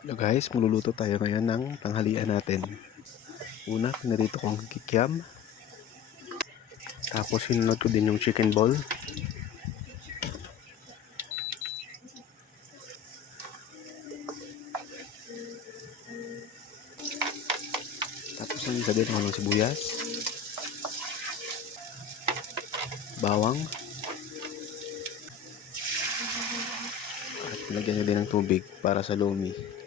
Hello guys, magluluto tayo ngayon ng tanghalian natin. Una, pinarito kong kikiam. Tapos sinunod ko din yung chicken ball. Tapos ang isa din ako ng sibuyas. Bawang. At nilagyan nyo din ng tubig para sa lomi.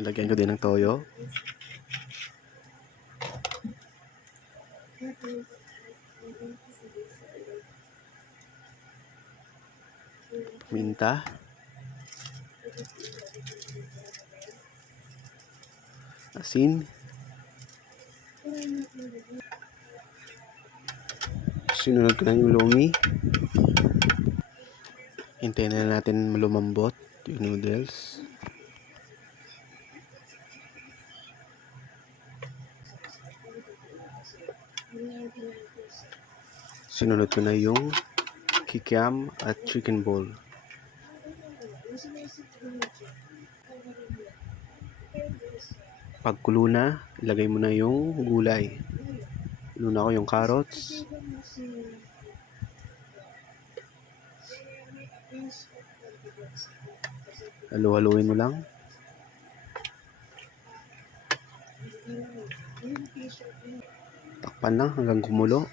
Nilagyan ko din ng toyo. Minta. Asin. Sinunod ko na yung lomi. Hintayin na natin lumambot yung noodles. Sinunod ko na yung kikiam at chicken ball. Pagkulo na, ilagay mo na yung gulay. Luna ko yung carrots. Halu-haluin mo lang. Takpan lang hanggang kumulo.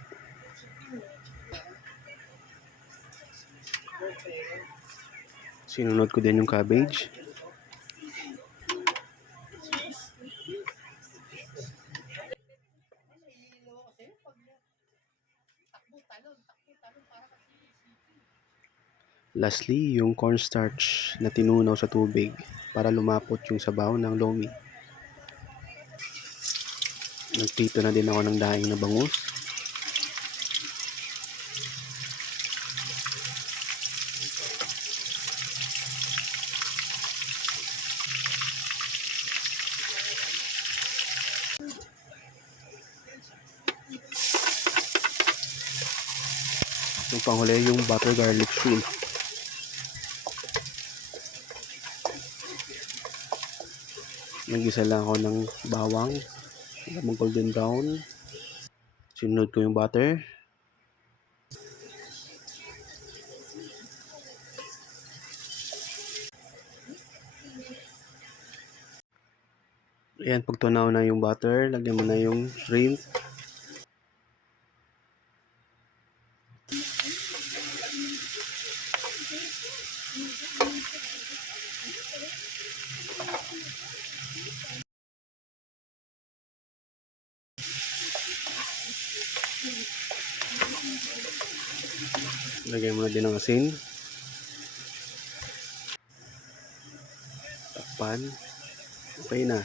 Sinunod ko din yung cabbage. Lastly, yung cornstarch na tinunaw sa tubig para lumapot yung sabaw ng lomi. Nagprito na din ako ng daing na bangus. Yung panghuli yung butter garlic shrimp. Nag-isa lang ako ng bawang. Lamang golden brown. Sinunod ko yung butter. Ayan, pag tunaw na yung butter, lagyan mo na yung shrimp. Lagyan mo na din ng asin. Takpan. Okay na.